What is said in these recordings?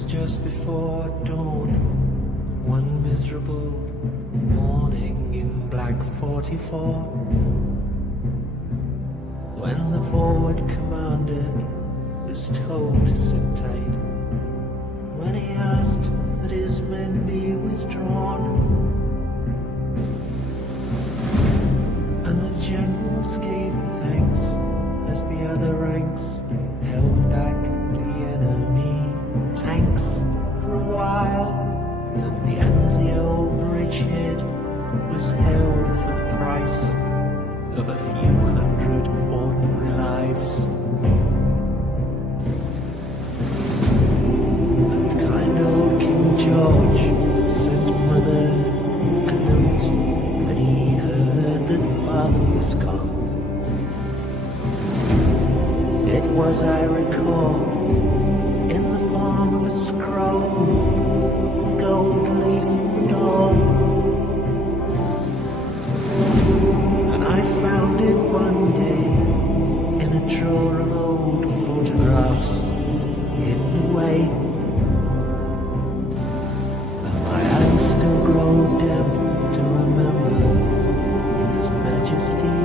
was just before dawn, one miserable morning in Black 44, when the forward commander was told to sit tight, when he asked that his men be withdrawn, and the generals gave thanks as the other ranks held back the enemy tanks for a while, and the Anzio bridgehead was held for the price of a few hundred ordinary lives. And kind old King George sent Mother a note when he heard that Father was gone. It was, I recall, in the form of a scroll with gold leaf and all. And I found it one day in a drawer of old photographs hidden away. And my eyes still grow dim to remember His Majesty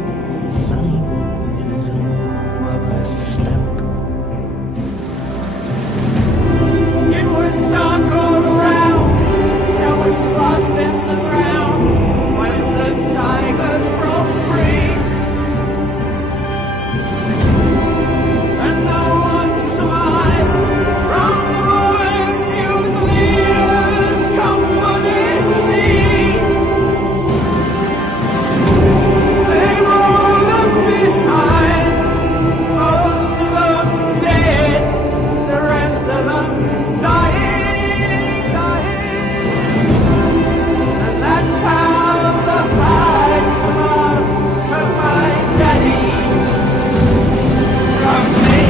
signed in his own rubber stamp. It was dark all around, there was frost in the ground, when the tigers broke free. And no one survived from the roaring Fusiliers, company C. They were all left behind, most of them dead, the rest of them dying, dying. And that's how the high command took my daddy from me.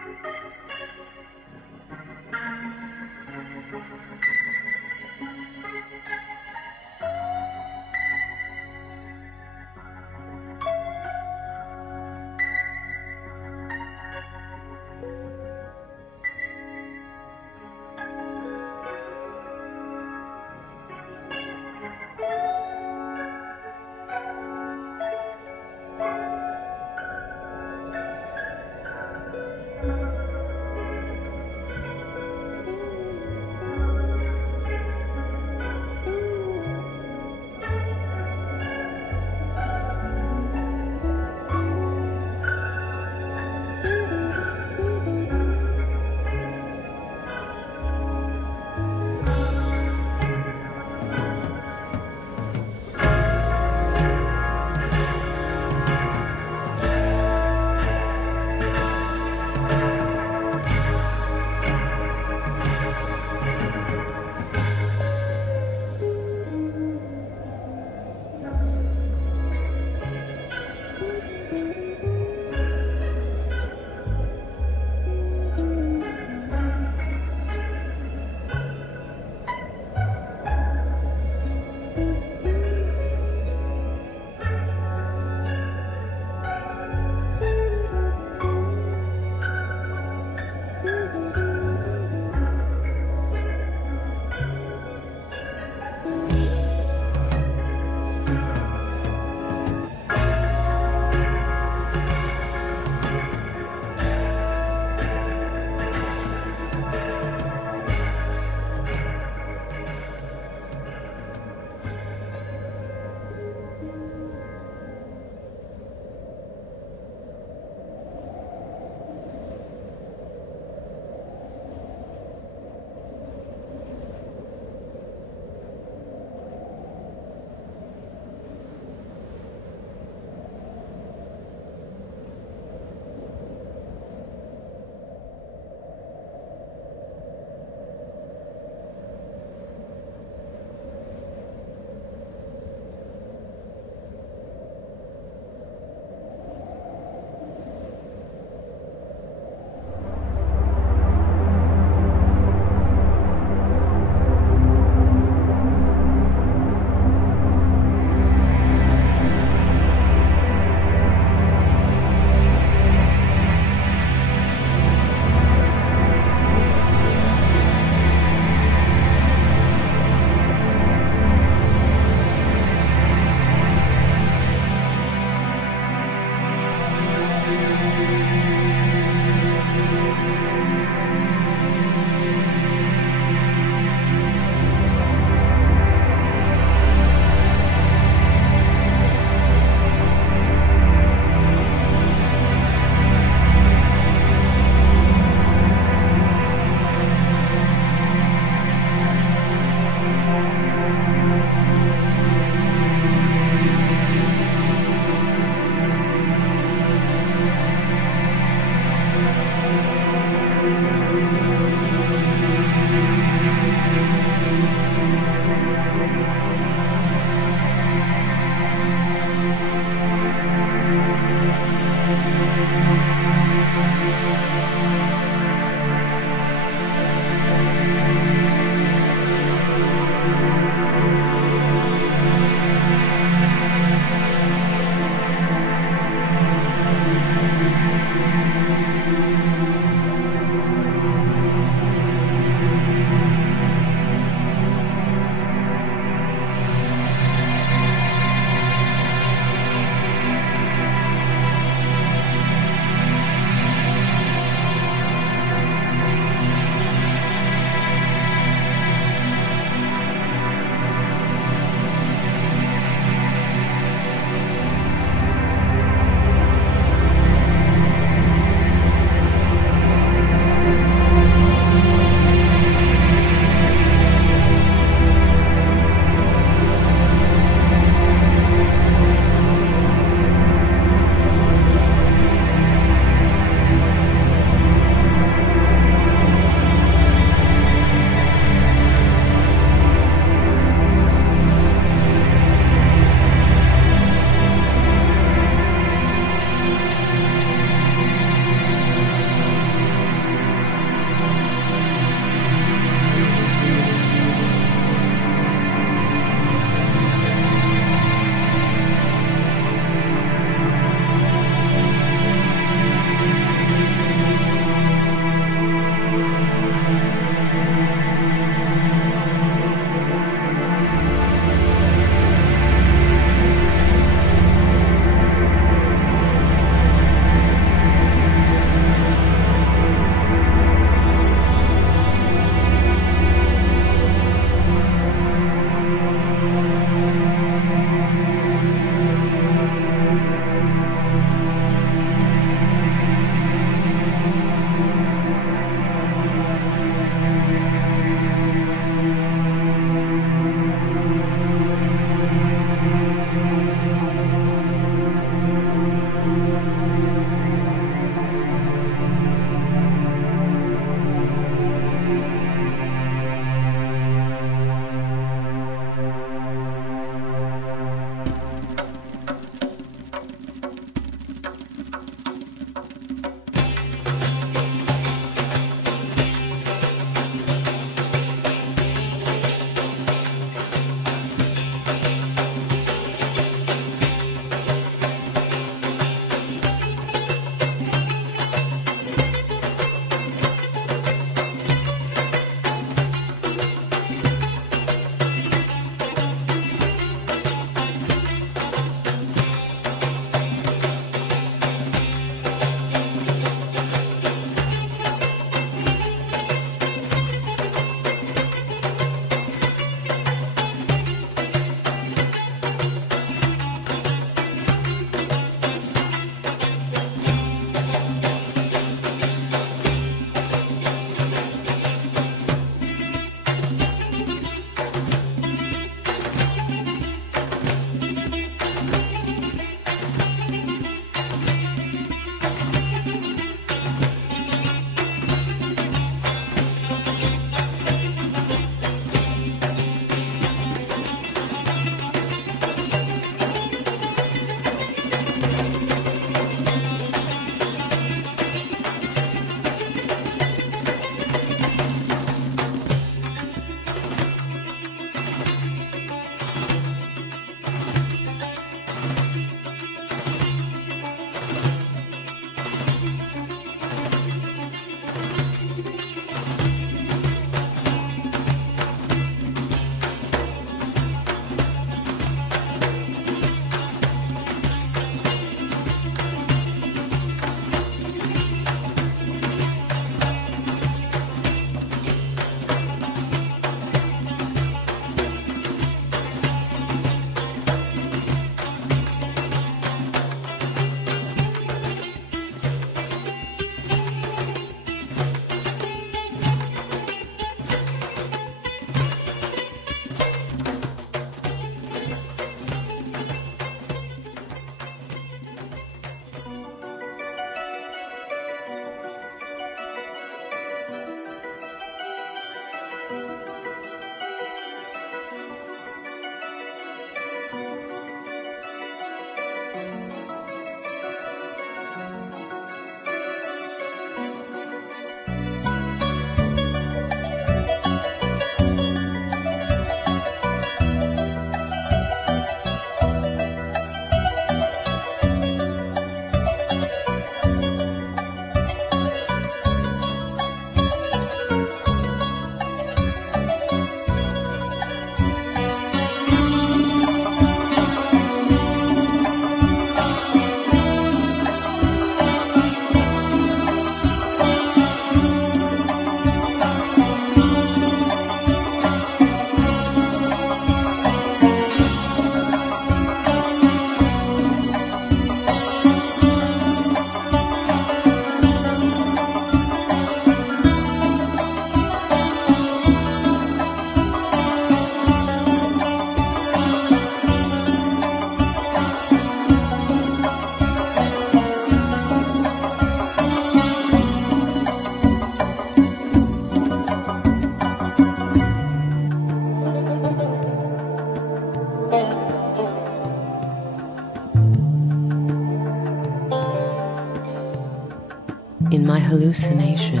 In my hallucination,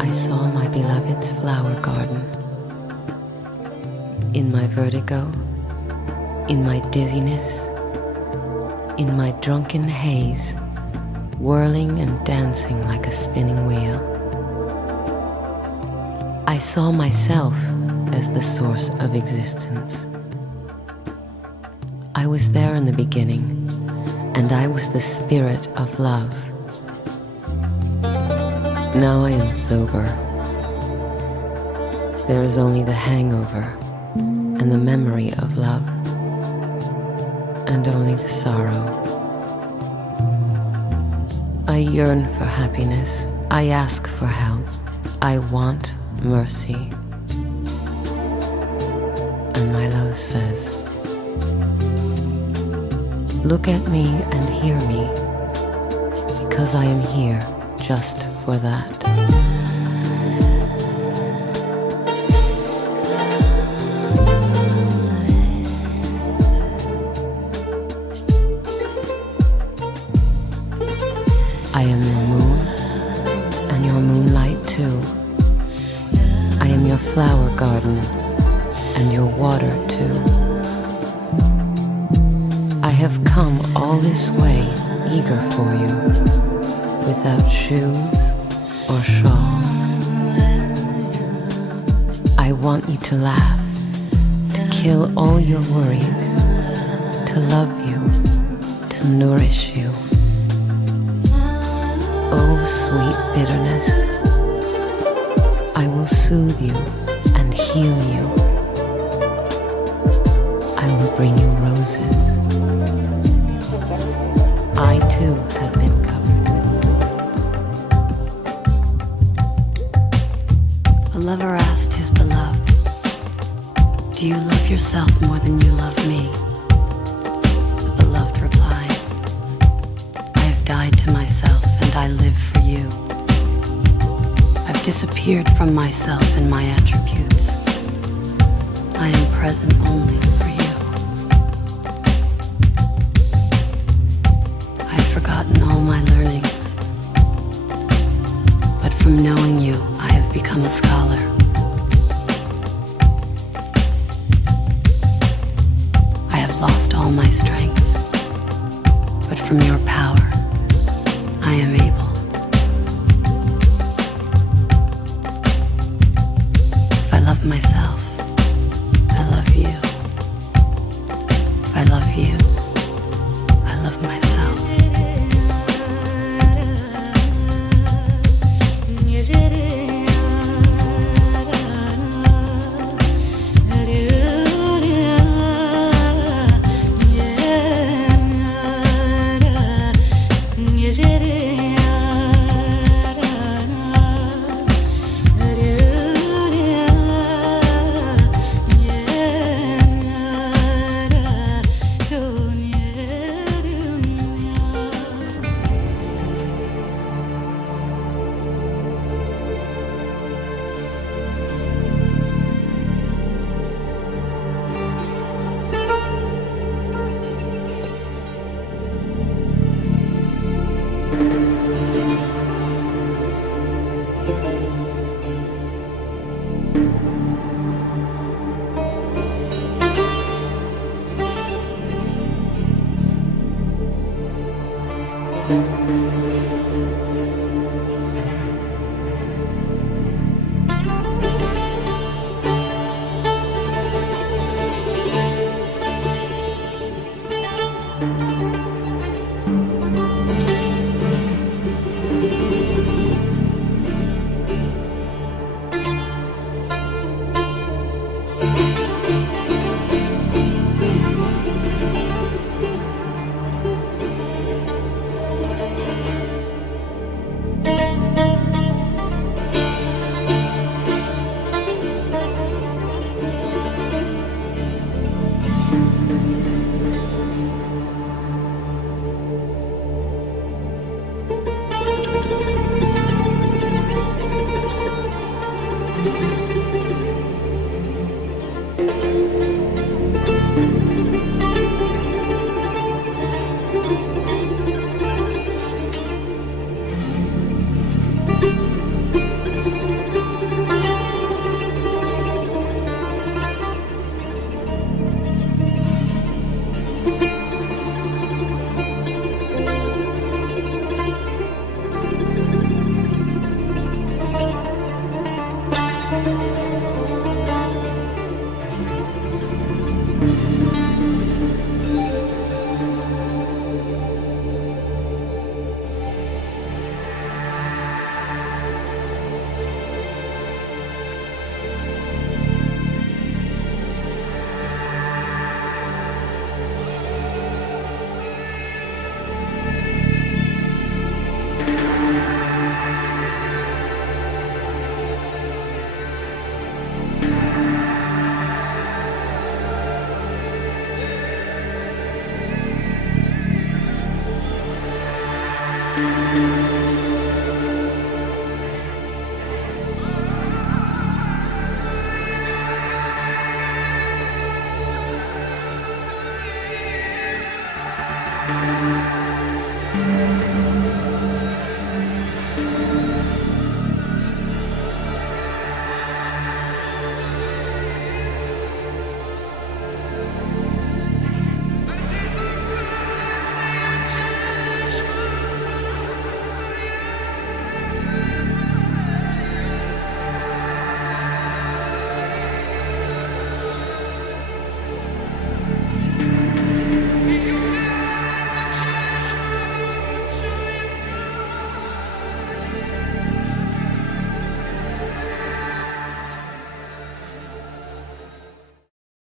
I saw my beloved's flower garden. In my vertigo, in my dizziness, in my drunken haze, whirling and dancing like a spinning wheel, I saw myself as the source of existence. I was there in the beginning, and I was the spirit of love. Now I am sober. There is only the hangover and the memory of love, and only the sorrow. I yearn for happiness. I ask for help. I want mercy. And my love says, look at me and hear me, because I am here just for that. I am your moon, and your moonlight too. I am your flower garden, and your water too. I have come all this way, eager for you, without shoes or shawl. I want you to laugh, to kill all your worries, to love you, to nourish you. Oh, sweet bitterness, I will soothe you and heal you. I will bring you roses. I too have been covered with thorns. A lover asked his beloved, do you love yourself more than you love me? The beloved replied, I have died to myself and I live for you. I've disappeared from myself and my attributes. I am present only for you. I've forgotten all my learnings, but from knowing you, I have become a scholar. I have lost all my strength, but from your power, I am able. If I love myself, I love you. If I love you, I love myself.